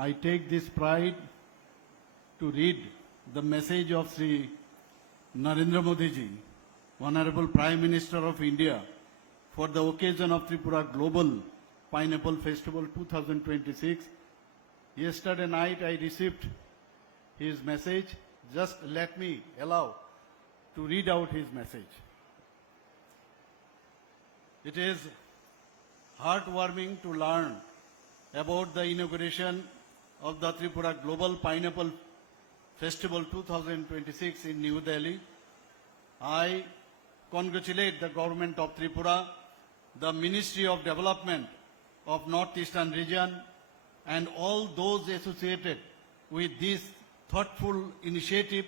I take this pride to read the message of Sri Narendra Modi ji, Honorable Prime Minister of India, for the occasion of Tripura Global Pineapple Festival 2026. Yesterday night I received his message. Just let me allow to read out his message. It is heartwarming to learn about the inauguration of the Tripura Global Pineapple Festival 2026 in New Delhi. I congratulate the government of Tripura, the Ministry of Development of Northeastern region, and all those associated with this thoughtful initiative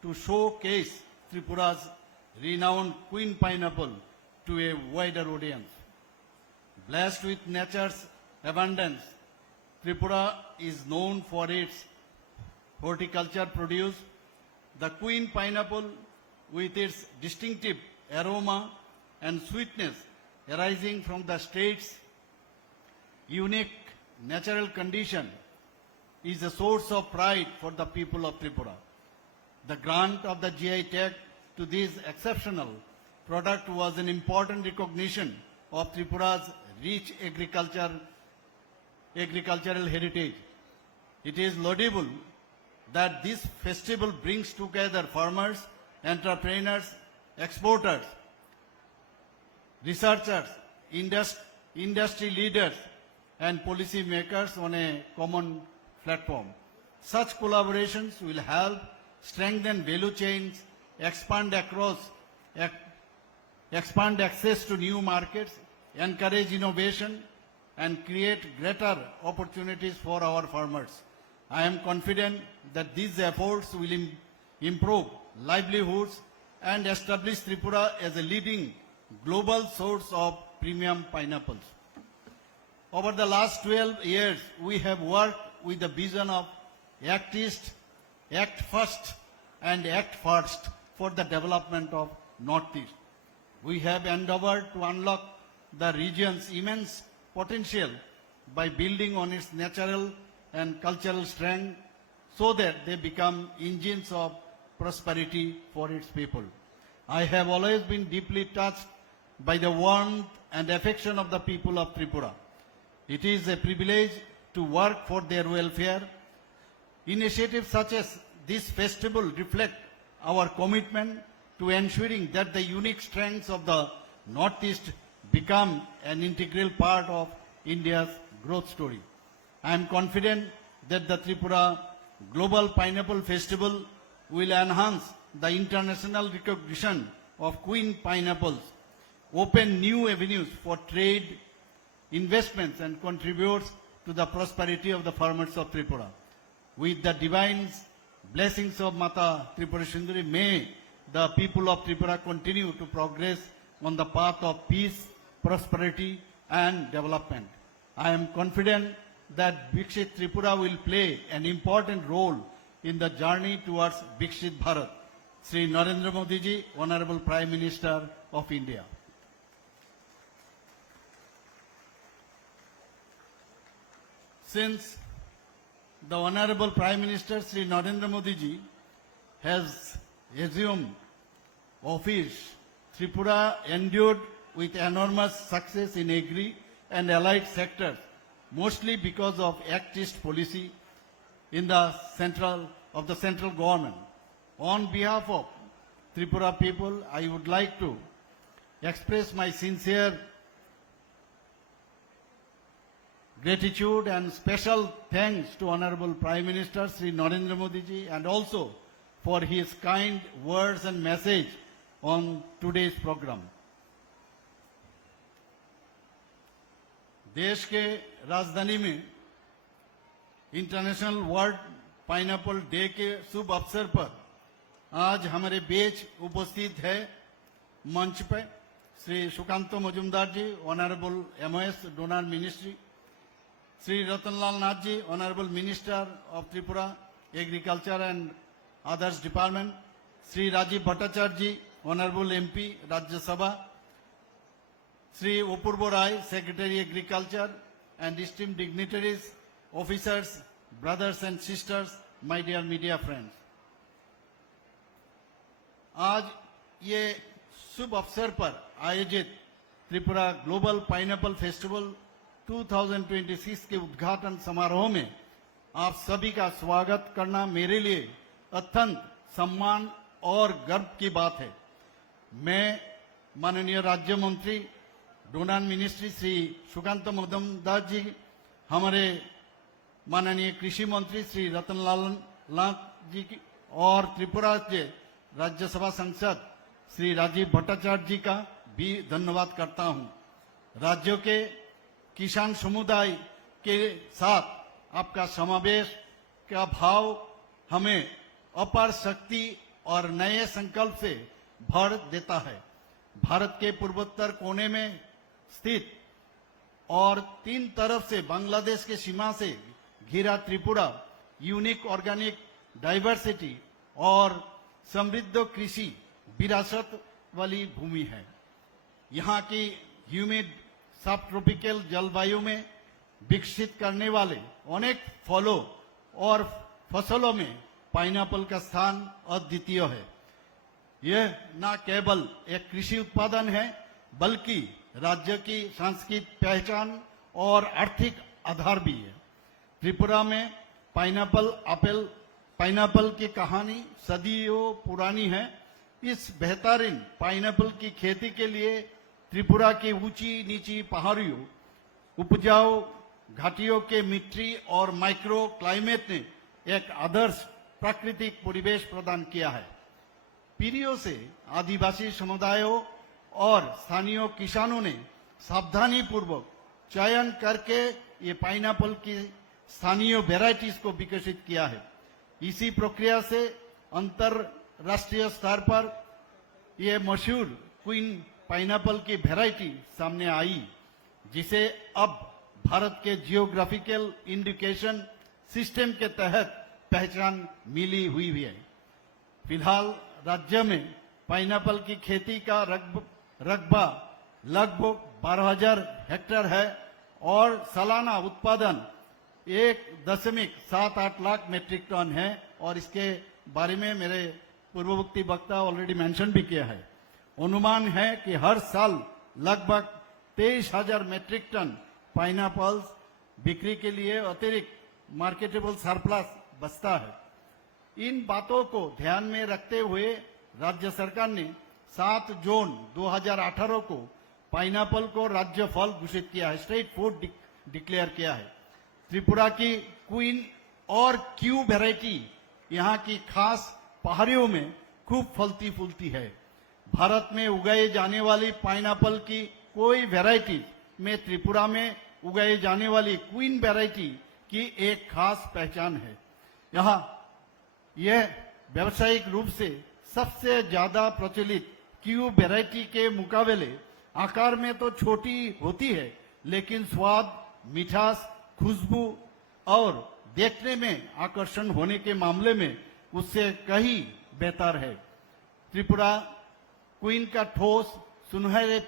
to showcase Tripura's renowned Queen Pineapple to a wider audience. Blessed with nature's abundance, Tripura is known for its horticulture produce. The Queen Pineapple, with its distinctive aroma and sweetness arising from the state's unique natural condition, is a source of pride for the people of Tripura. The grant of the GI tag to this exceptional product was an important recognition of Tripura's rich agricultural heritage. It is laudable that this festival brings together farmers, entrepreneurs, exporters, researchers, industry leaders, and policy makers on a common platform. Such collaborations will help strengthen value chains, expand access to new markets, encourage innovation, and create greater opportunities for our farmers. I am confident that these efforts will improve livelihoods and establish Tripura as a leading global source of premium pineapples. Over the last 12 years, we have worked with the vision of Act East, Act First, and Act First for the development of Northeast. We have endeavored to unlock the region's immense potential by building on its natural and cultural strength so that they become engines of prosperity for its people. I have always been deeply touched by the warmth and affection of the people of Tripura. It is a privilege to work for their welfare. Initiatives such as this festival reflect our commitment to ensuring that the unique strengths of the Northeast become an integral part of India's growth story. I am confident that the Tripura Global Pineapple Festival will enhance the international recognition of Queen Pineapples, open new avenues for trade, investments, and contributes to the prosperity of the farmers of Tripura. With the divine blessings of Mata Tripura Sundari, may the people of Tripura continue to progress on the path of peace, prosperity, and development. I am confident that Viksit Tripura will play an important role in the journey towards Viksit Bharat. Sri Narendra Modi ji, Honorable Prime Minister of India. Since the Honorable Prime Minister Sri Narendra Modi ji has assumed office, Tripura endured with enormous success in agri and allied sectors, mostly because of Act East policy in the central government. On behalf of Tripura people, I would like to express my sincere gratitude and special thanks to Honorable Prime Minister Sri Narendra Modi ji, and also for his kind words and message on today's program. देश के राजधानी में international world pineapple day के शुभ अवसर पर आज हमारे बीच उपस्थित है मंच पे Shri Sukanta Majumdar ji, honourable MOS DoNER ministry, Shri Ratanlal Nath ji, honourable minister of Tripura agriculture and others department, Shri Rajiv Bhattacharya ji, honourable MP Rajya Sabha, Sri Opurbo Rai, Secretary Agriculture, and esteemed dignitaries, officers, brothers and sisters, my dear media friends. आज ये शुभ अवसर पर आयोजित त्रिपुरा ग्लोबल पाइनएप्पल फेस्टिवल 2026 के उद्घाटन समारोह में आप सभी का स्वागत करना मेरे लिए अत्यंत सम्मान और गर्व की बात है। मैं माननीय राज्य मंत्री डोनान मिनिस्ट्री श्री सुकांत मोदमदास जी, हमारे माननीय कृषि मंत्री श्री रतनलाल नाथ जी की और त्रिपुरा के राज्यसभा सांसद श्री राजीव भट्टाचार्य जी का भी धन्यवाद करता हूं। राज्यों के किसान समुदाय के साथ आपका समावेश का भाव हमें अपार शक्ति और नए संकल्प से भर देता है। भारत के पूर्वोत्तर कोने में स्थित और तीन तरफ से बांग्लादेश के सीमा से घिरा त्रिपुरा यूनिक ऑर्गेनिक डाइवर्सिटी और समृद्ध कृषि विरासत वाली भूमि है। यहाँ की ह्यूमिड सब ट्रॉपिकल जलवायु में विकसित करने वाले अनेक फलों और फसलों में पाइनएप्पल का स्थान अद्वितीय है। यह न केवल एक कृषि उत्पादन है बल्कि राज्य की सांस्कृतिक पहचान और आर्थिक आधार भी है। त्रिपुरा में पाइनएप्पल की कहानी सदियों पुरानी है। इस बेहतरीन पाइनएप्पल की खेती के लिए त्रिपुरा की ऊंची नीची पहाड़ियों, उपजाऊ घाटियों के मिट्टी और माइक्रो क्लाइमेट ने एक आदर्श प्राकृतिक परिवेश प्रदान किया है। पीढ़ियों से आदिवासी समुदायों और स्थानीय किसानों ने सावधानी पूर्वक चयन करके ये पाइनएप्पल की स्थानीय वेराइटीज को विकसित किया है। इसी प्रक्रिया से अंतरराष्ट्रीय स्तर पर ये मशहूर क्वीन पाइनएप्पल की वेराइटी सामने आई, जिसे अब भारत के जियोग्राफिकल इंडिकेशन सिस्टम के तहत पहचान मिली हुई है। फिलहाल राज्य में पाइनएप्पल की खेती का रकबा लगभग 12,000 हेक्टेयर है और सालाना उत्पादन 1.78 लाख मीट्रिक टन है और इसके बारे में मेरे पूर्ववर्ती वक्ता ऑलरेडी मेंशन भी किया है। अनुमान है कि हर साल लगभग 23,000 मीट्रिक टन पाइनएप्पल्स बिक्री के लिए अतिरिक्त मार्केटेबल सरप्लस बचता है। इन बातों को ध्यान में रखते हुए राज्य सरकार ने 7 जून 2018 को पाइनएप्पल को राज्य फल घोषित किया है, स्टेट फूड डिक्लेयर किया है। त्रिपुरा की क्वीन और क्यू वैरायटी यहाँ की खास पहाड़ियों में खूब फलती फूलती है। भारत में उगाए जाने वाली पाइनएप्पल की कोई वैरायटी में त्रिपुरा में उगाई जाने वाली क्वीन वैरायटी की एक खास पहचान है। यहाँ यह व्यावसायिक रूप से सबसे ज्यादा प्रचलित क्यू वैरायटी के मुकाबले आकार में तो छोटी होती है, लेकिन स्वाद, मिठास, खुशबू और देखने में आकर्षण होने के मामले में उससे कहीं बेहतर है। त्रिपुरा क्वीन का ठोस सुनहरे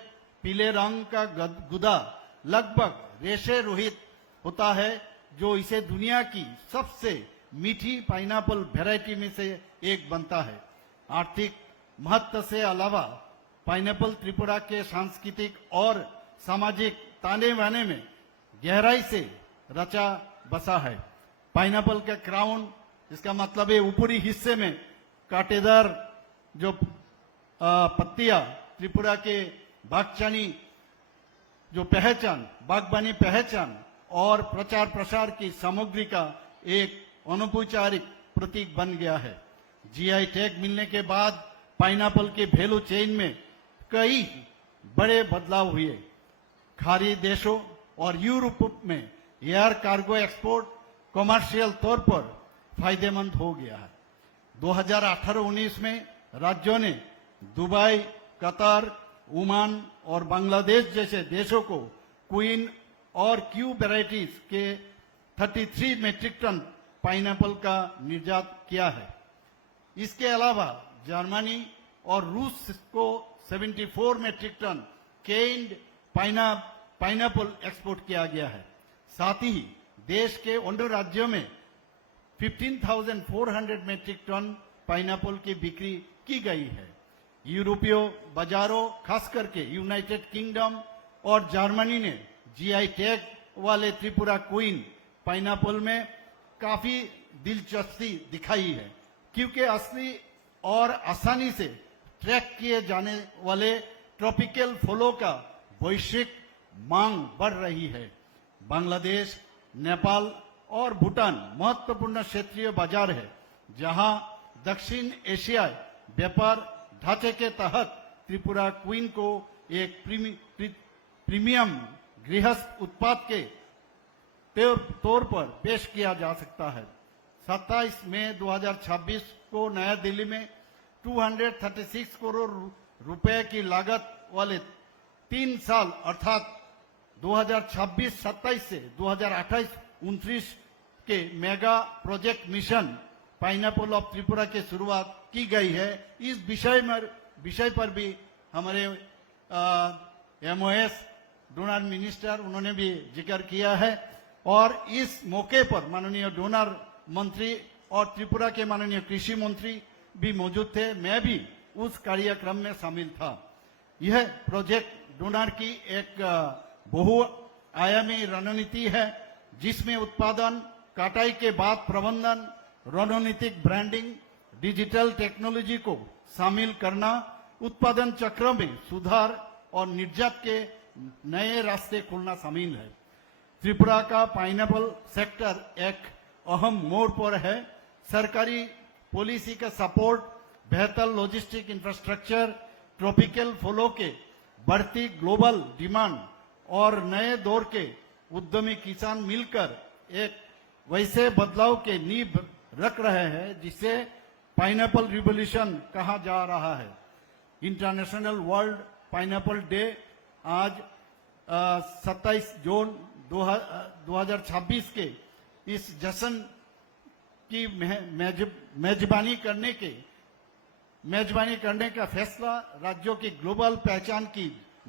पीले रंग का गुदा लगभग रेशे रहित होता है, जो इसे दुनिया की सबसे मीठी पाइनएप्पल वैरायटी में से एक बनता है। आर्थिक महत्व से अलावा पाइनएप्पल त्रिपुरा के सांस्कृतिक और सामाजिक ताने बाने में गहराई से रचा बसा है। पाइनएप्पल का क्राउन, इसका मतलब है ऊपरी हिस्से में कांटेदार जो पत्तियां, त्रिपुरा के बागबानी पहचान और प्रचार प्रसार की सामग्री का एक अनौपचारिक प्रतीक बन गया है। जीआई टैग मिलने के बाद पाइनएप्पल के वैल्यू चेन में कई बड़े बदलाव हुए। खाड़ी देशों और यूरोप में एयर कार्गो एक्सपोर्ट कमर्शियल तौर पर फायदेमंद हो गया है। 2018-19 में राज्यों ने दुबई, कतर, ओमान और बांग्लादेश जैसे देशों को क्वीन और क्यू वैराइटीज के 33 मीट्रिक टन पाइनएप्पल का निर्यात किया है। इसके अलावा जर्मनी और रूस को 74 metric ton canned pineapple export किया गया है। साथ ही देश के अन्य राज्यों में 15,400 मेट्रिक टन पाइनएप्पल की बिक्री की गई है। यूरोपीय बाजारों खास करके यूनाइटेड किंगडम और जर्मनी ने जीआई टैग वाले त्रिपुरा क्वीन पाइनएप्पल में काफी दिलचस्पी दिखाई है, क्योंकि असली और आसानी से ट्रैक किए जाने वाले ट्रॉपिकल फलों का वैश्विक मांग बढ़ रही है। बांग्लादेश, नेपाल और भूटान महत्वपूर्ण क्षेत्रीय बाजार है, जहां दक्षिण एशियाई व्यापार ढांचे के तहत त्रिपुरा क्वीन को एक प्रीमियम गृहस्थ उत्पाद के तौर पर पेश किया जा सकता है। 27 मई 2026 को नया दिल्ली में 236 करोड़ रुपए की लागत वाले 3 साल अर्थात 2026-27 से 2028-29 के mega project mission pineapple of Tripura की शुरुआत की गई है। इस विषय पर भी हमारे एमओएस डोनर मिनिस्टर उन्होंने भी जिक्र किया है, और इस मौके पर माननीय डोनर मंत्री और त्रिपुरा के माननीय कृषि मंत्री भी मौजूद थे। मैं भी उस कार्यक्रम में शामिल था। यह प्रोजेक्ट डोनर की एक बहुआयामी रणनीति है, जिसमें उत्पादन, कटाई के बाद प्रबंधन, रणनीतिक ब्रांडिंग, डिजिटल टेक्नोलॉजी को शामिल करना, उत्पादन चक्र में सुधार और निर्यात के नए रास्ते खोलना शामिल है। त्रिपुरा का पाइनएप्पल सेक्टर एक अहम मोड़ पर है। सरकारी पॉलिसी का सपोर्ट, बेहतर लॉजिस्टिक इंफ्रास्ट्रक्चर, ट्रॉपिकल फलों के बढ़ती ग्लोबल डिमांड और नए दौर के उद्यमी किसान मिलकर एक वैसे बदलाव के नींव रख रहे हैं जिसे पाइनएप्पल रिवॉल्यूशन कहा जा रहा है। इंटरनेशनल वर्ल्ड पाइनएप्पल डे आज 27 जून 2026 के इस जश्न की मेजबानी करने का फैसला राज्यों की ग्लोबल पहचान की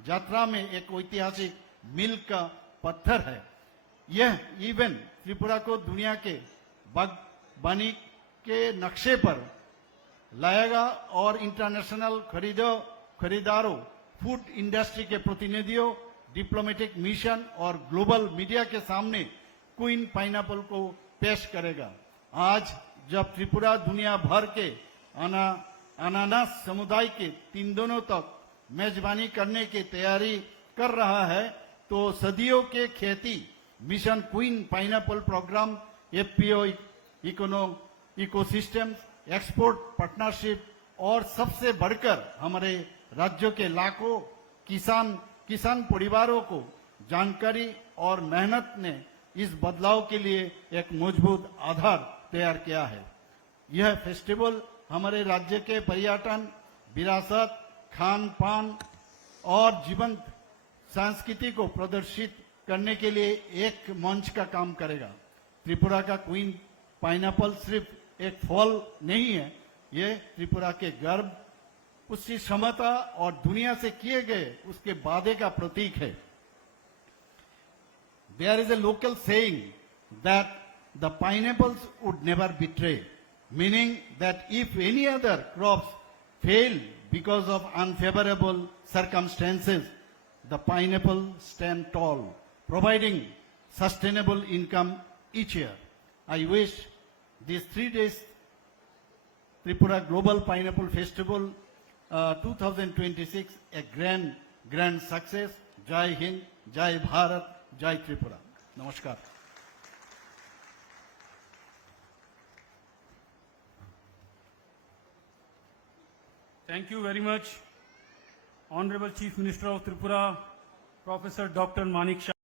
यात्रा में एक ऐतिहासिक मील का पत्थर है। यह इवेंट त्रिपुरा को दुनिया के बागवानी के नक्शे पर लाएगा और इंटरनेशनल खरीदारों, फूड इंडस्ट्री के प्रतिनिधियों, डिप्लोमेटिक मिशन और ग्लोबल मीडिया के सामने क्वीन पाइनएप्पल को पेश करेगा। आज जब त्रिपुरा दुनिया भर के अनानास समुदाय के 3 दिनों तक मेजबानी करने की तैयारी कर रहा है, तो सदियों के खेती mission queen pineapple programme, FPO ecosystem, export partnership और सबसे बढ़कर हमारे राज्यों के लाखों किसान परिवारों को जानकारी और मेहनत ने इस बदलाव के लिए एक मजबूत आधार तैयार किया है। यह फेस्टिवल हमारे राज्य के पर्यटन, विरासत, खान पान और जीवंत संस्कृति को प्रदर्शित करने के लिए एक मंच का काम करेगा। त्रिपुरा का क्वीन पाइनएप्पल सिर्फ एक फल नहीं है, ये त्रिपुरा के गर्व, उसकी क्षमता और दुनिया से किए गए उसके वादे का प्रतीक है। There is a local saying that the pineapples would never betray, meaning that if any other crops fail because of unfavorable circumstances, the pineapple stand tall, providing sustainable income each year. I wish these 3 days Tripura Global Pineapple Festival 2026 a grand success. Jai Hind, Jai Bharat, Jai Tripura. Namaskar. Thank you very much, Honorable Chief Minister of Tripura, Professor Dr. Manik Shah.